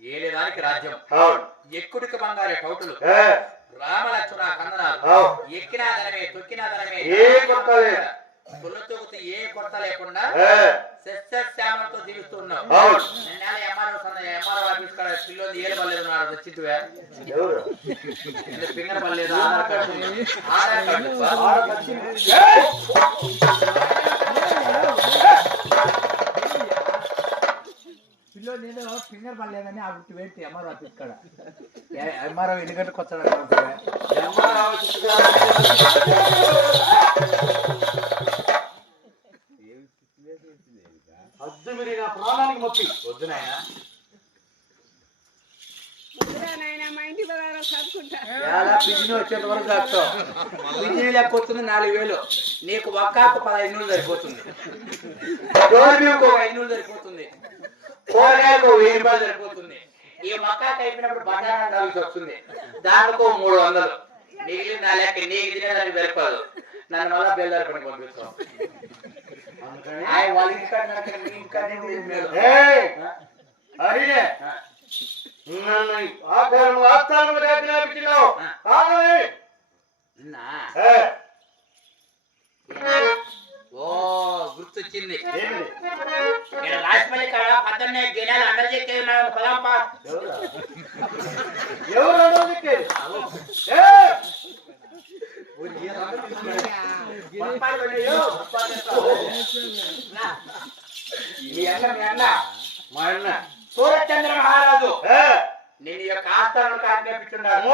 ఏలేదానికి రాజ్యం ఎక్కుడికి బంగారే టౌటులు రామలక్ష్మణ కందనాలు ఎక్కినా ధనమే తొక్కినా ధనమే తొలతొగుతూ ఏ కొత్త లేకుండా సస్యశ్యామలతో జీవిస్తున్నాం. నిన్న ఎంఆర్ఓ ఆఫీస్ కాడ పిల్లో ఏలు పర్లేదు నాడు వచ్చిందివే ఫింగర్ పర్లేదు ఆధార్ కార్డు పిల్లో నేను ఫింగర్ పర్లేదని ఆ గుర్తు పెట్టి ఎంఆర్ఓ ఆఫీస్ కాడ ఎంఆర్ఓ ఎన్ని గంటలకు వచ్చాడు అద్దు మీరు నా ప్రాణానికి మొత్తి వద్దు నాయన వచ్చేంత వరకు దాస్తావు. బిజినీ లేకపోతుంది 4000 నీకు ఒక్కాకు 1500 సరిపోతుంది, 500 సరిపోతుంది, కూరగాయలకు 1000 రూపాయలు సరిపోతుంది. ఈ మొక్కాకు అయిపోయినప్పుడు బఠానా కావాల్సి వస్తుంది, దానికో 300. మిగిలిన నా లెక్క నీకు తినేదానికి సరిపోదు. నన్ను మళ్ళా బెల్లారి పని పంపిస్తాం. గుర్తొచ్చింది రాజపల్లి కాడ 18 గిన్నెలు అందరి పదాంపా సూరచంద్ర మహారాజు నేను యొక్క ఆస్థానానికి ఆజ్ఞాపించున్నాడు.